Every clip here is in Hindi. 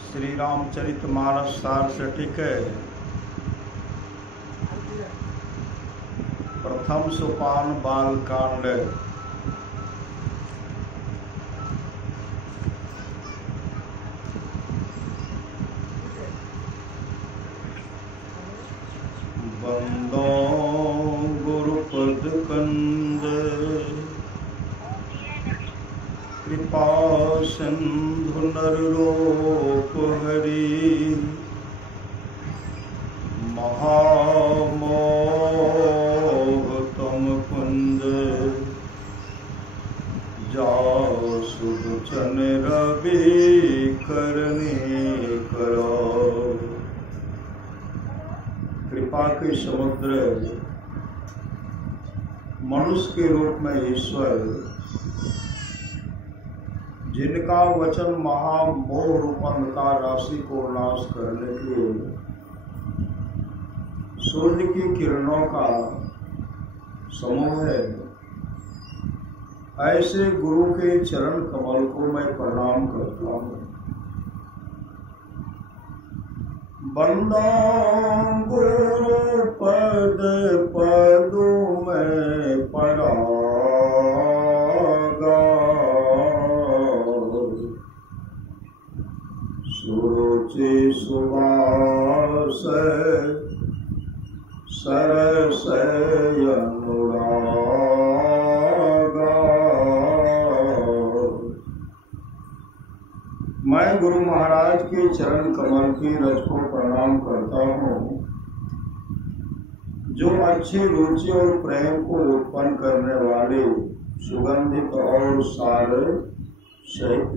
श्री रामचरितमानस सार से टिके प्रथम सोपान बालकांड। बंदो गुरुपद कंद कृपा सिंधु नरलोक हरि महामोह तम कुंज जासु चन रवि करने करो। कृपा के समुद्र मनुष्य के रूप में ईश्वर, जिनका वचन महामोह रूप अंधकार राशि को नाश करने के लिए सूर्य की किरणों का समूह है, ऐसे गुरु के चरण कमल को मैं प्रणाम करता हूँ। बंदा गुरु पद पदों में पड़ा सुरुचि सुवास सरस अनुरागा। मैं गुरु महाराज के चरण कमल की रज को प्रणाम करता हूँ, जो अच्छी रुचि और प्रेम को उत्पन्न करने वाले सुगंधित और सार सहित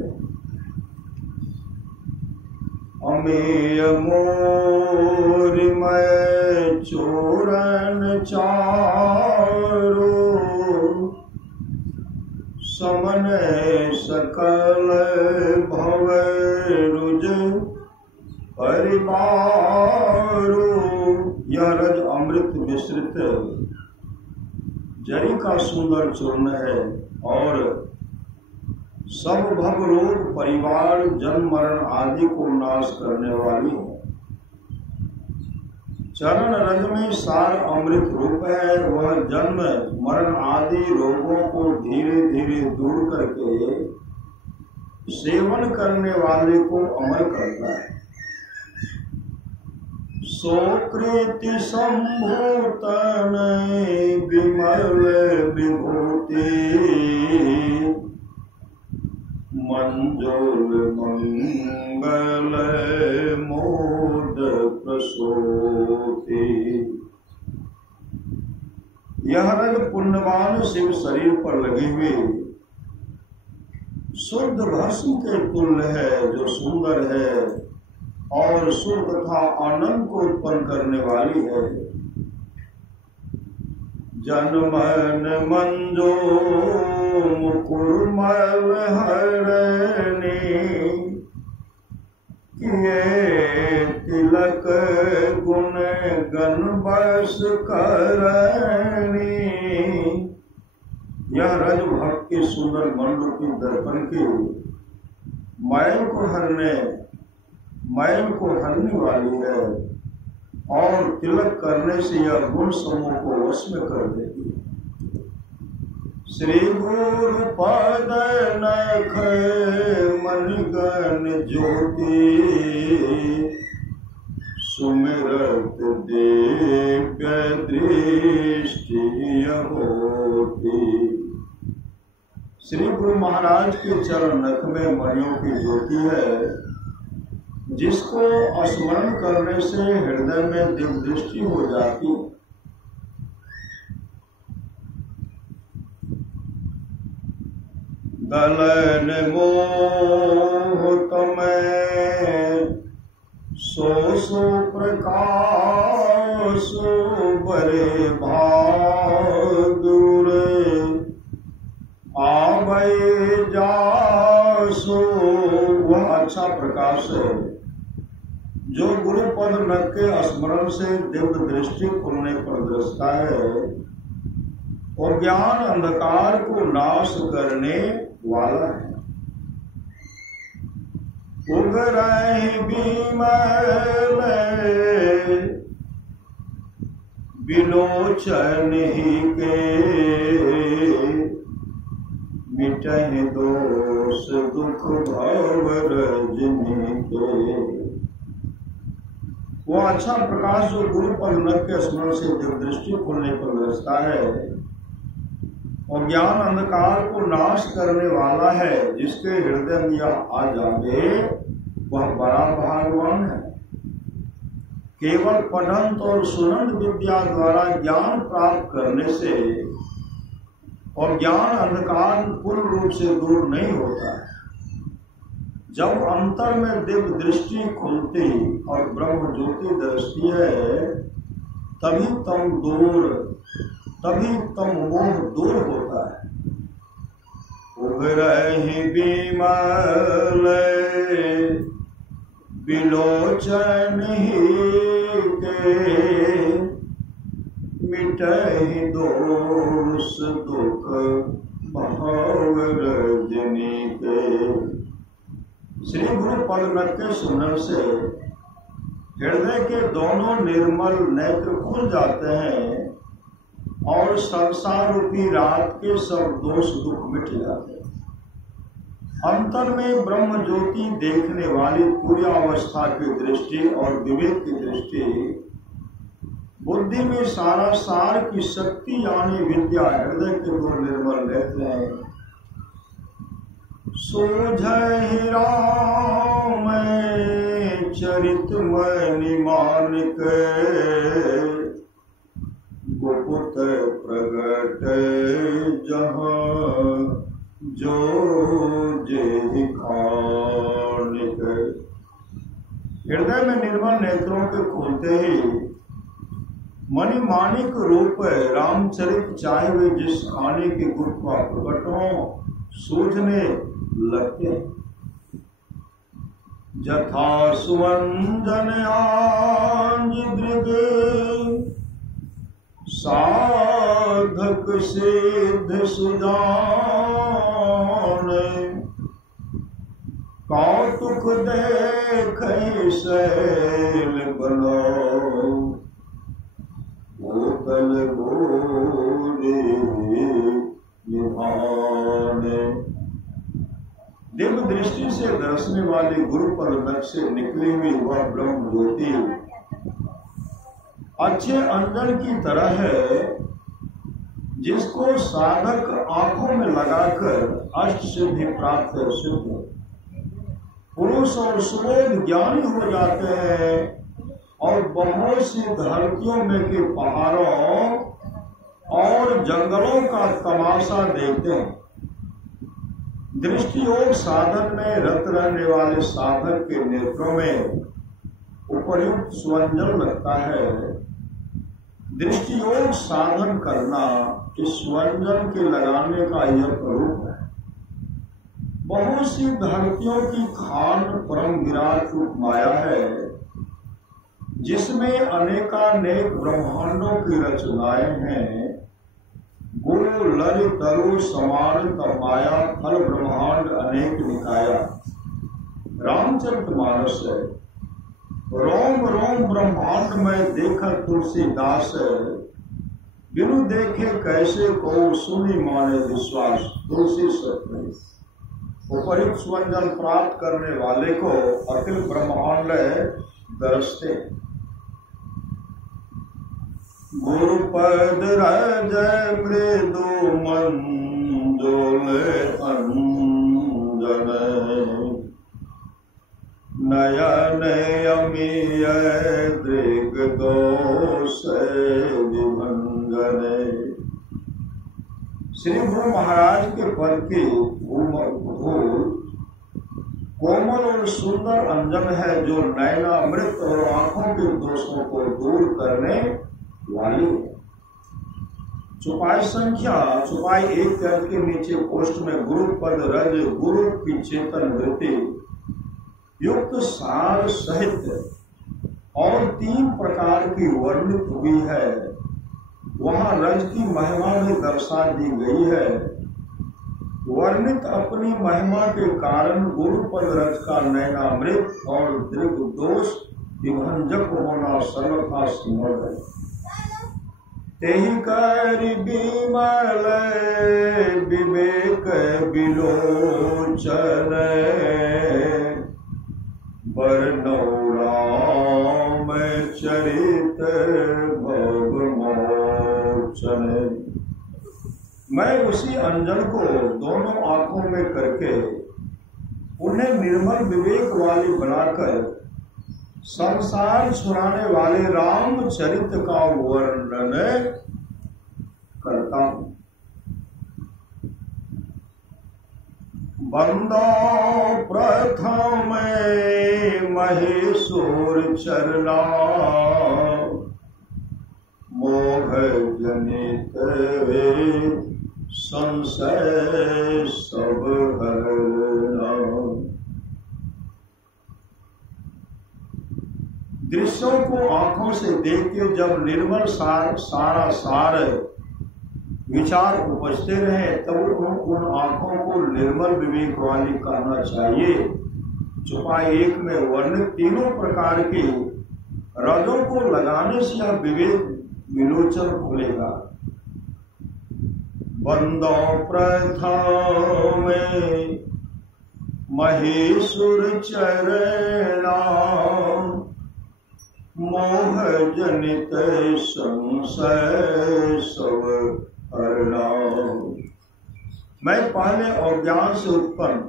अमेय मोरिमय चोरन चारो समन सकल भव रुज परिवारो। यह रज अमृत मिश्रित जरी का सुंदर चूर्ण है और सब भव रोग परिवार जन्म मरण आदि को नाश करने वाली है। चरण रज में सार अमृत रूप है, वह जन्म मरण आदि रोगों को धीरे धीरे दूर करके सेवन करने वाले को अमर करता है। सोकृति संभूतन विमल विभूति मंजुल मंगल मोद प्रसूति। यह रज पुण्यवान शिव शरीर पर लगी हुई शुद्ध भस्म के तुल्य है, जो सुंदर है और शुद्ध तथा आनंद को उत्पन्न करने वाली है। जनमन मंजो मुकुरमल हरणी किए तिलक गुण गण बस करणी। यह रज भक्त के सुंदर मन रूपी दर्पण की मैल को हरने वाली है और तिलक करने से यह गुण समूह को वश में कर देती है। श्री गुरु पद नख मणिगण ज्योति सुमिरत दिव्य दृष्टि होती। श्री गुरु महाराज के चरण नख में मणियों की ज्योति है, जिसको स्मरण करने से हृदय में दिव्य दृष्टि हो जाती है। दलन मोह तमें सो प्रकाश बरे भागुर आवे जासो। वह अच्छा प्रकाश है जो गुरु पद नख के स्मरण से दिव्य दृष्टि खुलने पर दृष्टा है और ज्ञान अंधकार को नाश करने वाला है। उगरहि बिमल बिलोचन ही के मिटहि दोष दुख भव रजनी के। वो अच्छा प्रकाश जो गुरु पद नख के स्मरण से दृष्टि खोलने पर दर्शता है और ज्ञान अंधकार को नाश करने वाला है, जिसके हृदय में यह आ जाए वह बड़ा भागवान है। केवल पठंत और सुनंत विद्या द्वारा ज्ञान प्राप्त करने से और ज्ञान अंधकार पूर्ण रूप से दूर नहीं होता है। जब अंतर में दिव्य दृष्टि खुलती और ब्रह्म ज्योति दर्शती है, तभी तम मोह दूर होता है। उगरहि बिमल बिलोचन ही के मिटहि दोष दुख भव रजनी के। श्री गुरु पद नख के सुनने से हृदय के दोनों निर्मल नेत्र खुल जाते हैं और संसार रूपी रात के सब दोष दुख मिट जाते हैं। अंतर में ब्रह्म ज्योति देखने वाली पूरी अवस्था की दृष्टि और विवेक की दृष्टि, बुद्धि में सारा सार की शक्ति यानी विद्या हृदय के दो निर्मल नेत्र हैं। सोझहि राम चरित मनि मानिक गुप्त प्रगट जहाँ जो जेहि खानिक। हृदय में निर्मल नेत्रों के खुलते ही मणि माणिक रूप रामचरित चाहे वे जिस खाने के गुप्त प्रकट हो सूझने लगते। जथा सुवंदन आंज दृग साधक सिद्ध सुजान कौतुक देख शैल बनो भूतल भूरि निभान। दिव्य दृष्टि से दर्शने वाली गुरु पद नख से निकली हुई वह ब्रह्म ज्योति अच्छे अंजन की तरह है, जिसको साधक आंखों में लगाकर अष्ट सिद्धि प्राप्त सिद्ध पुरुष और सुबोध ज्ञानी हो जाते हैं और बहुत सी धरतियों में के पहाड़ों और जंगलों का तमाशा देखते हैं। दृष्टि योग साधन में रत रहने वाले साधक के नेत्रों में उपयुक्त स्वंजन लगता है। दृष्टि योग साधन करना इस स्वंजन के लगाने का यह स्वरूप है। बहुत सी धरतियों की खान परम विराट रूप माया है, जिसमें अनेकानेक ब्रह्मांडों की रचनाएं हैं। गुरु लरि तरु समान माया फल ब्रह्मांड अनेक निकाया। रामचरितमानस है रोम रोम ब्रह्मांड में देखा तुलसीदास बिनु देखे कैसे को सुनी माने विश्वास। तुलसी सत्य उपयुक्त स्वंजन प्राप्त करने वाले को अखिल ब्रह्मांड दर्शते। गुरुपद रज मृदु मंजुल अंजन नयन अमीय दृग दोष विभंजन। श्री गुरु महाराज के पद की धूल कोमल और सुंदर अंजन है, जो नयना अमृत और आंखों के दोषों को दूर करने वाली है। चुपाई एक कर के नीचे पोस्ट में गुरु पद रज गुरु की चेतन वृत्ति युक्त सार सहित और 3 प्रकार की वर्णित हुई है। वहां रज की महिमा भी दर्शा दी गई है। वर्णित अपनी महिमा के कारण गुरुपद रज का नैनामृत और दृग दोष विभंजक होना सर्वथा संभव है। तेहि करि बिमल विवेक विलोचन बरनौ राम चरित भवमोचन। मैं उसी अंजन को दोनों आंखों में करके उन्हें निर्मल विवेक वाली बनाकर संसार छुड़ाने वाले रामचरित का वर्णन करता हूं। बंदो प्रथम महेश्वर चरना मोह जनित संशय सब हरना। दृश्यों को आंखों से देख के जब निर्मल सारा सार विचार उपजते रहे तब उन आंखों को निर्मल विवेक वाली कहना चाहिए। चौपाई 1 में वर्णित तीनों प्रकार के रजों को लगाने से यह विवेक विलोचन खुलेगा। बंदो प्रथम महेश्वर चरणा मोह जनित संशय सब हरना। मैं पहले अज्ञान से उत्पन्न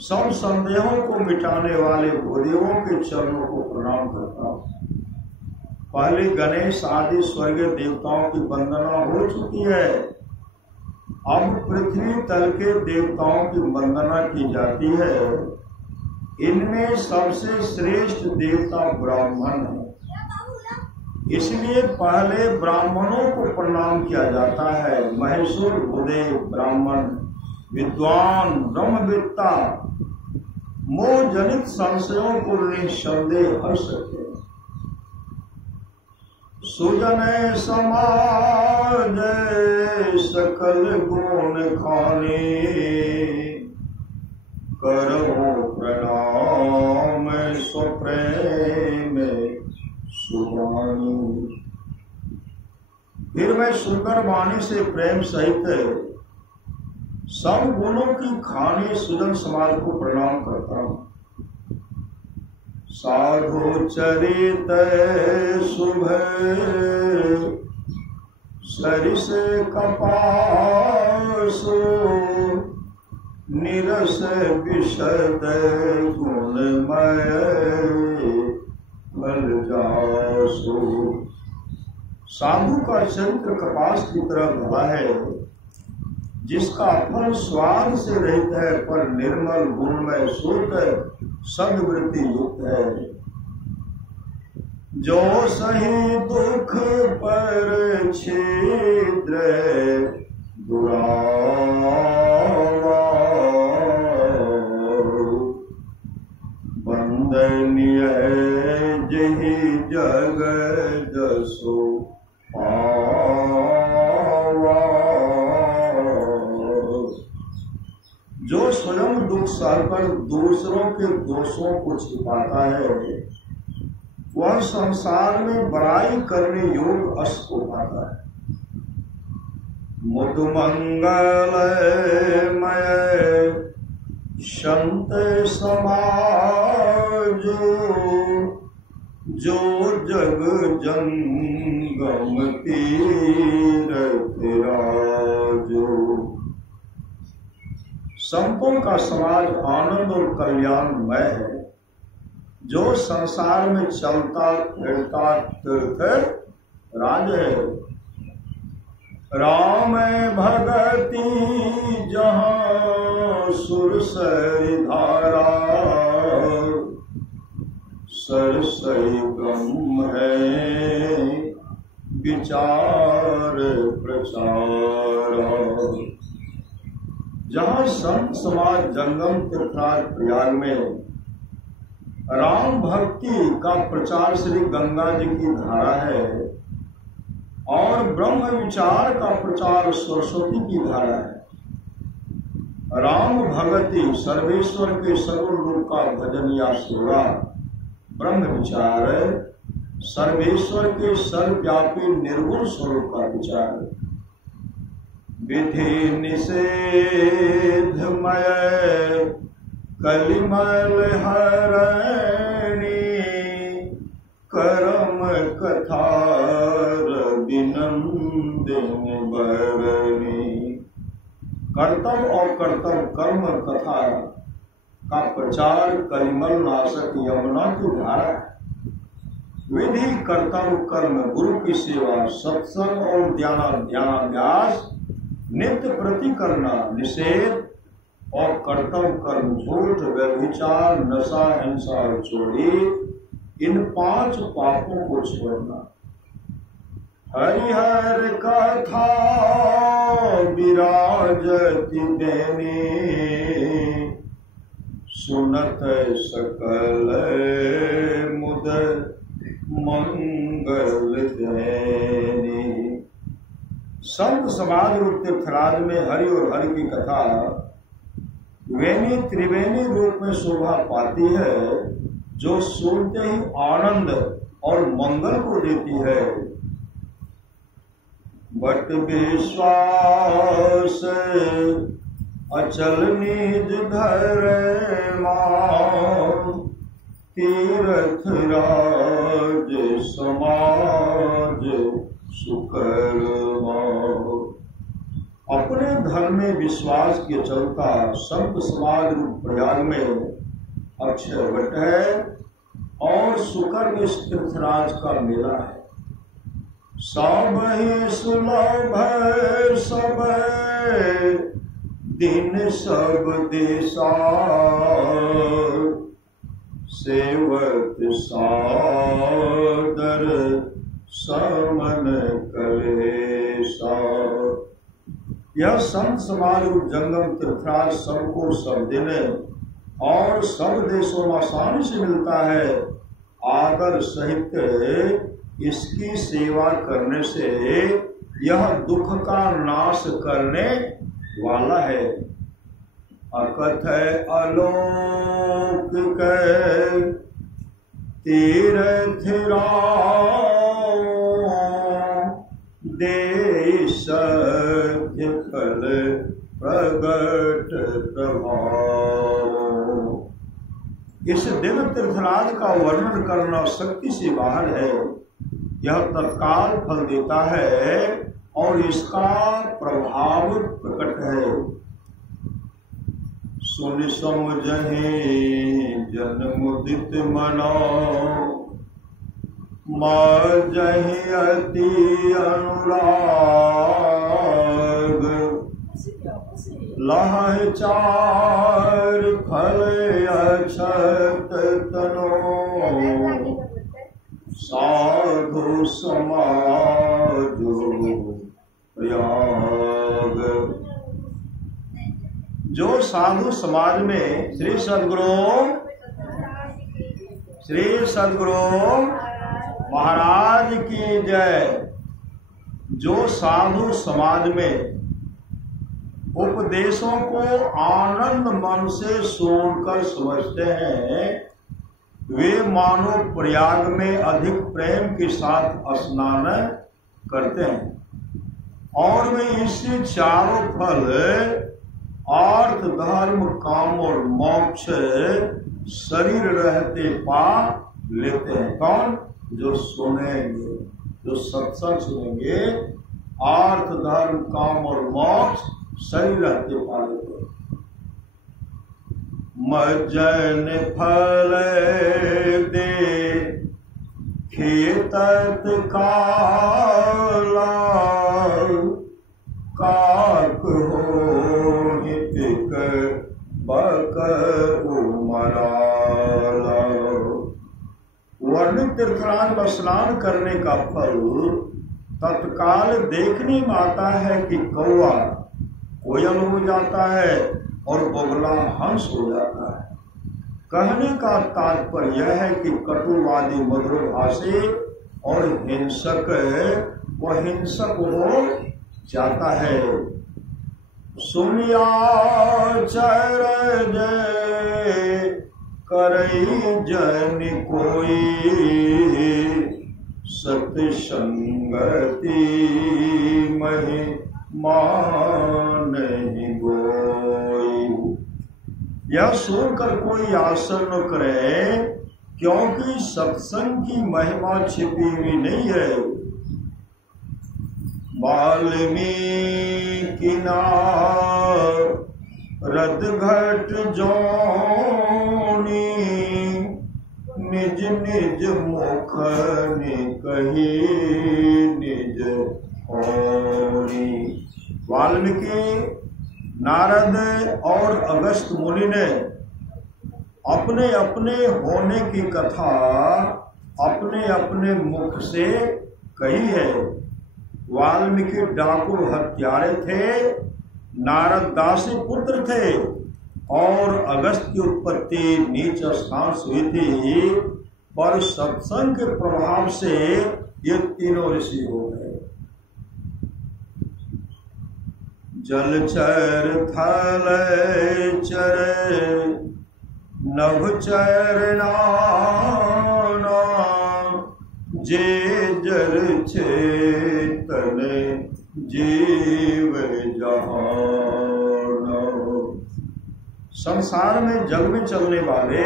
सब संदेहों को मिटाने वाले भूदेवों के चरणों को प्रणाम करता हूँ। पहले गणेश आदि स्वर्गीय देवताओं की वंदना हो चुकी है, अब पृथ्वी तल के देवताओं की वंदना की जाती है। इनमें सबसे श्रेष्ठ देवता ब्राह्मण है, इसलिए पहले ब्राह्मणों को प्रणाम किया जाता है। महेश्वर भूदेव ब्राह्मण विद्वान ब्रह्मवेत्ता मोह जनित संशयों को निसंदेह हर सकते हैं। सुजन समाज सकल गुण खाने करो प्रणाम स्वप्रेम सुवाणी। फिर मैं सुंदर वाणी से प्रेम सहित सब गुणों की खाने सुजन समाज को प्रणाम करता हूँ। साधु चरित शुभ सरिस कपासु निरस विशद गुणमय फल जासु। साधु का चरित्र कपास की तरह भला है, जिसका फल स्वाद से रहित है पर निर्मल गुणमय शुद्ध सद्वृत्ति युक्त है। जो सही दुख पर छिद्र दुरावा बंदनीय जही जग जसो जो स्वयं दुख सहकर दूसरों के दोषों को छिपाता है, वह संसार में बड़ाई करने योग्य अश्व को पाता है। मुदमंगलमय संत समाज जो जग जंगम तीरथ राजो। संतों का समाज आनंद और कल्याणमय है, जो संसार में चलता फिरता तीर्थ राज है। राम भगति जहाँ सुरसरी धारा सरसई ब्रह्म है विचार प्रचार। जहाँ संत समाज जंगम तीर्थराज प्रयाग में राम भक्ति का प्रचार श्री गंगा जी की धारा है और ब्रह्म विचार का प्रचार सरस्वती की धारा है। राम भगति सर्वेश्वर के सगुण रूप का भजन या सेवा, ब्रह्म विचार सर्वेश्वर के सर्वव्यापी निर्गुण स्वरूप का विचार, विधि निषेधमय कलिमल हरणी, कर्म कथा रविनंदिनी बरणी। कर्तव्य और कर्तव्य कर्म कथा का प्रचार कलिमल नाशक यमुना की धारा। विधि कर्तव्य कर्म गुरु की सेवा, सत्संग और ध्यानाभ्यास नित्य प्रति करना, निषेध और कर्तव्य कर्म झूठ व्यभिचार नशा हिंसा और चोरी, इन 5 पापों को छोड़ना। हरिहर कथा विराजति देनी, सुनत सकल मुद मंगल देनी। संत समाज रूप तीर्थराज में हरि और हरि की कथा वेणी त्रिवेणी रूप में शोभा पाती है, जो सुनते ही आनंद और मंगल को देती है। बट विश्वास अचल निज धर्मा, तीर्थ राज समाज सुकर्मा। अपने धर्म में विश्वास के चलता संत समाज रूप प्रयाग में अक्षय वट है और सुकर्म इस तीर्थराज का मेला है। सब ही सुलभ सब दिन सब देशा, सेवक सादर समन कलेसा। यह संत समाज रूप जंगम तीर्थराज सबको सब दिन और सब देशों में आसानी से मिलता है। आदर सहित इसकी सेवा करने से यह दुख का नाश करने वाला है। अकथ अलौकिक तीर्थ देश फल प्रगट प्रभाव। इस दिव्य तीर्थराज का वर्णन करना शक्ति से बाहर है। यह तत्काल फल देता है और इसका प्रभाव प्रकट है। सुन समझहि जन मुदित मनो, मजहि अति अनुराग। लह चार फल अक्षत तनो, साधु समाज प्रयाग। जो साधु समाज में श्री सद्गुरु महाराज की जय। जो साधु समाज में उपदेशों को आनंद मन से सुनकर समझते हैं, वे मानो प्रयाग में अधिक प्रेम के साथ स्नान करते हैं और वे इससे चारों फल अर्थ धर्म काम और मोक्ष शरीर रहते पा लेते हैं। कौन? जो सुनेंगे, जो सत्संग सुनेंगे, अर्थ धर्म काम और मोक्ष शरीर रहते पा लेते हैं। मज्जन फल दे खेतत काला, काक हो हितिक बक उमराला। वर्णित तीर्थराज में स्नान करने का फल तत्काल देखने में आता है कि कौआ कोयल हो जाता है और बगुला हंस हो जाता है। कहने का तात्पर्य यह है कि कटुवादी मधुरभाषी और हिंसक वह हिंसक हो जाता है। सुनिया चर जय करई जन कोई, सतसंगति महि नहीं गोई। यह सुनकर कोई आसन न करे, क्योंकि सत्संग की महिमा छिपी हुई नहीं है। वाल्मीकि रद घट जोनी, निज निज मुख ने कही निज होनी। वाल्मीकि, नारद और अगस्त मुनि ने अपने अपने होने की कथा अपने अपने मुख से कही है। वाल्मीकि डाकू हत्यारे थे, नारद दासी पुत्र थे और अगस्त की उत्पत्ति नीच स्थान से हुई थी, पर सत्संग के प्रभाव से ये तीनों ऋषि हो गए। जलचर थल चर नभचर नाना, जे जर चेतन जीव जहान। संसार में जल में चलने वाले,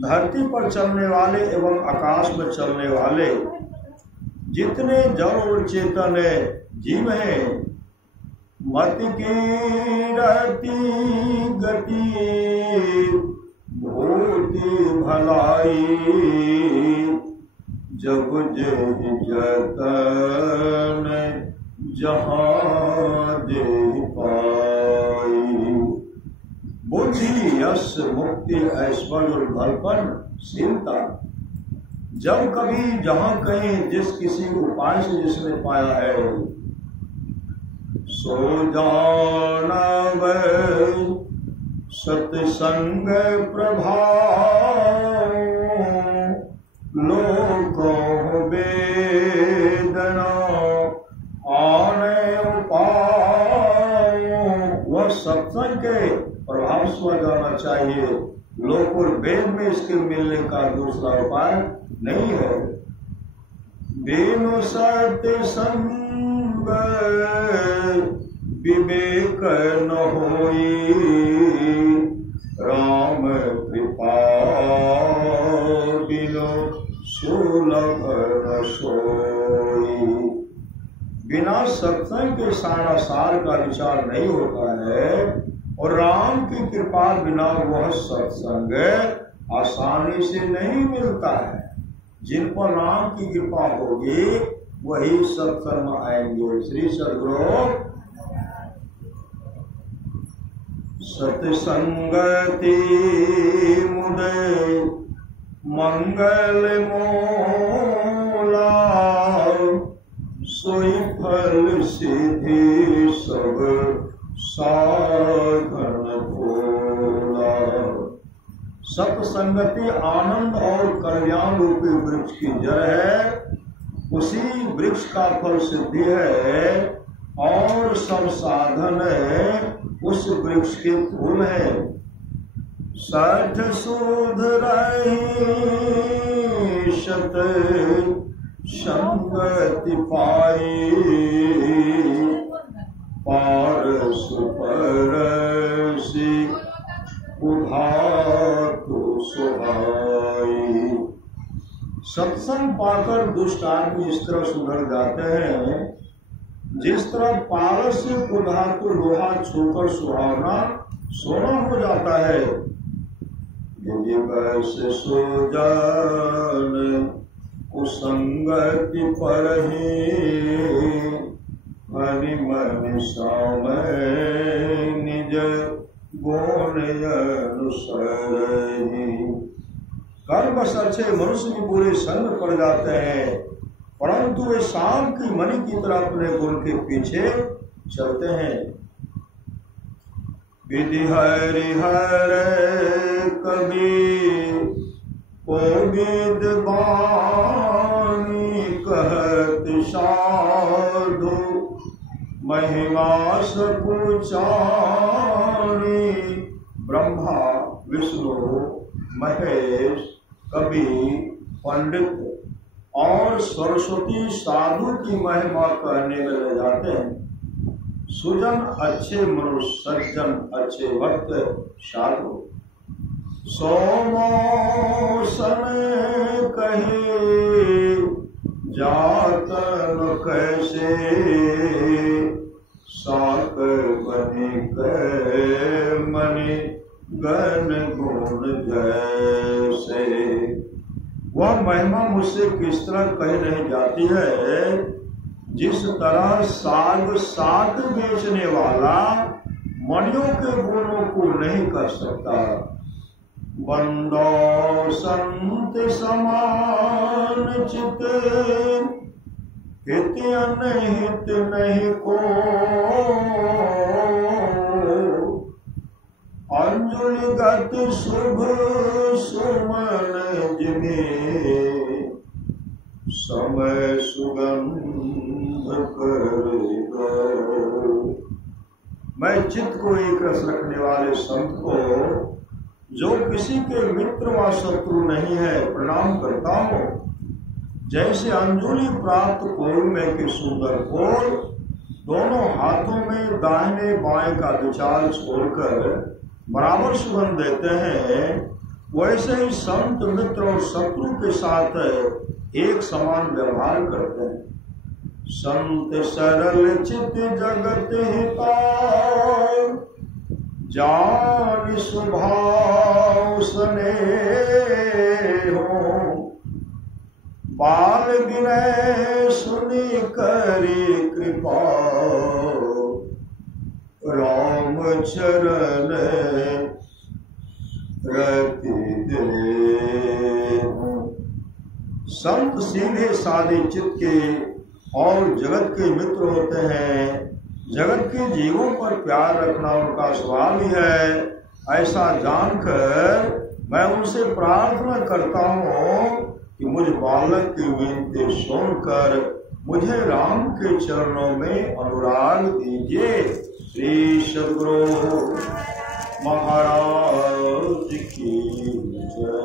धरती पर चलने वाले एवं आकाश में चलने वाले जितने जल और चेतन जीव हैं, मति की रहती गति भूति भलाई, जब जे जतन जहाँ जे पाई। बुद्धि यश मुक्ति ऐश्वर्य और भलपन शीलता, जब कभी जहाँ कहीं जिस किसी उपाय से जिसने पाया है, सो जानव सत्संग प्रभाव, लोकों वेदना आने उपाय। वह सत्संग के प्रभाव से जाना चाहिए, लोक और वेद में इसके मिलने का दूसरा उपाय नहीं है। बिनु सत्य संग विवेक न होई, राम कृपा बिनु सुलभ न सोई। बिना सत्संग के सारासार का विचार नहीं होता है, और राम की कृपा बिना वह सत्संग आसानी से नहीं मिलता है। जिन पर राम की कृपा होगी वही सत्संग में आएंगे। श्री सद्गुरु सत्संगति मुदे मंगल मोला, सोई फल सिद्धि सब साधन भोला। सत्संगति आनंद और कल्याण रूपी वृक्ष की जड़ है, उसी वृक्ष का फल सिद्धि है, और सब साधन उस वृक्ष के फूल है। सठ सूद रही शत संगति पाई, पारस परसी उधातु सुहाई। सत्संग पाकर दुष्ट आदमी इस तरह सुधर जाते हैं जिस तरह पारस से उधातु लोहा छूकर सुहावना सोना हो जाता है। यदि वैसे सुजन कुसंगति पर हरि मन समय निज गुण अनुसरहि। कर्म अच्छे मनुष्य भी बुरे संग पड़ जाते हैं, परंतु वे शाम की मणि की तरह अपने गुण के पीछे चलते हैं। विधि हरिहर कवि को विद्वानी कहत साधु महिमा सकुचारी। ब्रह्मा विष्णु महेश कवि पंडित और सरस्वती साधु की महिमा कहने में ले जाते हैं। सुजन अच्छे मनुष्य, सज्जन अच्छे भक्त साधु। सोमो समय कहे जात न कैसे, साक बने कह मनि गण गुण जैसे। वह महिमा मुझसे किस तरह कही नहीं जाती है, जिस तरह साग बेचने वाला मणियों के गुणों को नहीं कर सकता। बंदो संत समान चित, हित अनहित नहीं को। अंजुलिगत शुभ सुमन जिने, समय सुगंध करेगा। मैं चित्त को एक रस रखने वाले संत को, जो किसी के मित्र व शत्रु नहीं है, प्रणाम करता हूँ। जैसे अंजुलि प्राप्त कोल में के सुंदर कोल दोनों हाथों में दाहिने बाएं का विचार छोड़कर बराबर सुगंध देते हैं, वैसे ही संत मित्र और शत्रु के साथ एक समान व्यवहार करते हैं। संत सरल चित जगत हिताय, जान स्वभाव स्नेहो। बाल गिरह सुनी करी कृपा, राम चरण रति दे। संत सीधे साधे चित्त के और जगत के मित्र होते हैं। जगत के जीवों पर प्यार रखना उनका स्वभाव ही है। ऐसा जानकर मैं उनसे प्रार्थना करता हूँ कि मुझ बालक की विनती सुनकर मुझे राम के चरणों में अनुराग दीजिए। श्री सद्गुरु महाराज की जय।